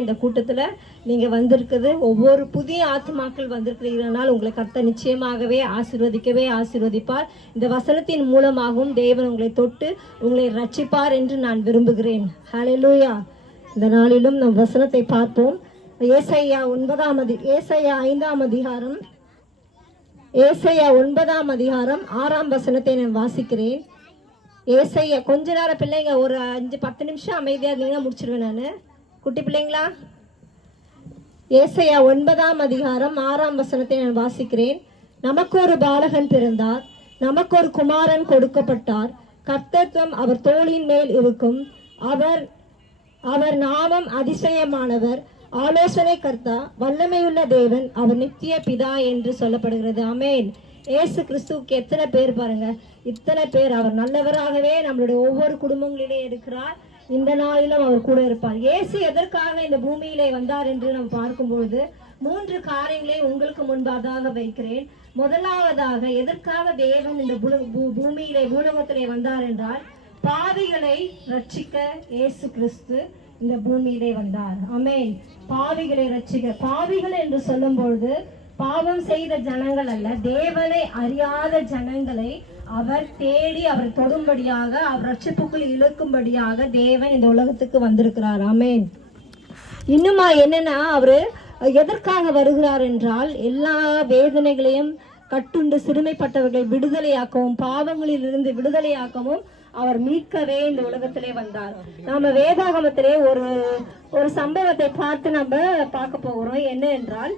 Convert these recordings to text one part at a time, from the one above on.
இந்த கூட்டத்துல நீங்க வந்திருக்குது ஒவ்வொரு புதிய ஆத்மாக்கள் வந்திருக்கிறீங்கனால் உங்களை கர்த்தர் நிச்சயமாகவே ஆசீர்வதிப்பார். இந்த வசனத்தின் மூலமாகவும் தேவன் உங்களை தொட்டு உங்களை ரட்சிப்பார் என்று நான் விரும்புகிறேன். ஹல்லேலூயா. இந்த நாளிலும் நம் வசனத்தை பார்ப்போம். ஏசாயா 5ஆம் அதிகாரம் 6ஆம் வசனத்தை நான் வாசிக்கிறேன். ஏசாயா, கொஞ்ச நேரம் பிள்ளைங்க ஒரு 5-10 நிமிஷம் அமைதியா இருந்தீங்கன்னா முடிச்சிருவேன் நான். குட்டி பிள்ளைங்களா, ஏசாயா 9ஆம் அதிகாரம் 6ஆம் வசனத்தை நான் வாசிக்கிறேன். நமக்கு ஒரு பாலகன் பிறந்தார், நமக்கு ஒரு குமாரன் கொடுக்கப்பட்டார், கர்த்தத்துவம் அவர் தோளின் மேல் இருக்கும். அவர் நாமம் அதிசயமானவர், ஆலோசனை கர்த்தா, வல்லமையுள்ள தேவன், அவர் நித்திய பிதா என்று சொல்லப்படுகிறது. ஆமென். இயேசு கிறிஸ்துவுக்கு எத்தனை பேர் பாருங்க, இத்தனை பேர். அவர் நல்லவராகவே நம்மளுடைய ஒவ்வொரு குடும்பங்களிலே இருக்கிறார். இந்த நாளிலும் அவர் கூட இருப்பார். இயேசு எதற்காக இந்த பூமியிலே வந்தார் என்று நாம் பார்க்கும்பொழுது 3 காரியங்களை உங்களுக்கு முன்பாக வைக்கிறேன். முதலாவதாக, எதற்காக தேவன் இந்த பூலோகத்திலே வந்தார் என்றால், பாவிகளை ரட்சிக்க இயேசு கிறிஸ்து இந்த பூமியிலே வந்தார். ஆமென். பாவிகளை ரட்சிக்க. பாவிகள் என்று சொல்லும் பொழுது பாவம் செய்த ஜனங்கள் அல்ல, தேவனை அறியாத ஜனங்களை அவர் தேடி அவர் தொடும்படியாக, அவர் ரட்சிப்புக்குள் இழுக்கும்படியாக தேவன் இந்த உலகத்துக்கு வந்திருக்கிறார். ஆமென். இன்னுமா என்னன்னா, அவரு எதற்காக வருகிறார் என்றால், எல்லா வேதனைகளையும் கட்டுண்டு சிறுமைப்பட்டவர்களை விடுதலையாக்கவும், பாவங்களில் இருந்து விடுதலையாக்கவும் அவர் மீட்கவே இந்த உலகத்திலே வந்தார். நாம வேதாகமத்திலே ஒரு சம்பவத்தை பார்த்து நம்ம பார்க்க போகிறோம். என்ன என்றால்,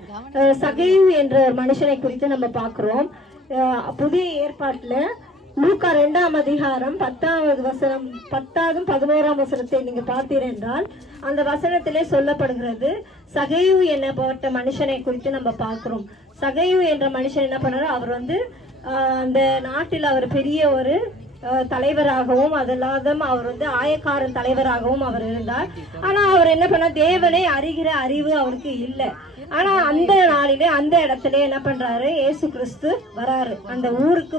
சகேயு என்ற மனுஷனை குறித்து நம்ம பார்க்கிறோம். புதிய ஏற்பாட்டுல லூக்கா 2ஆம் அதிகாரம் 10வது வசனம் 10வது 11ஆம் வசனத்தை நீங்க பார்த்தீர்கள் என்றால், அந்த வசனத்திலே சொல்லப்படுகிறது, சகேயு என்னப்பட்ட மனுஷனை குறித்து நம்ம பார்க்கிறோம். சகேயு என்ற மனுஷன் என்ன பண்ணாரு, அவர் அந்த நாட்டில் அவர் பெரிய ஒரு தலைவராகவும், அதல்லாத அவர் ஆயக்காரன் தலைவராகவும் அவர் இருந்தார். ஆனா அவர் என்ன பண்ண, தேவனை அறிகிற அறிவு அவருக்கு இல்லை. ஆனா அந்த நாளிலே அந்த இடத்துல என்ன பண்றாரு, இயேசு கிறிஸ்து வராரு அந்த ஊருக்கு.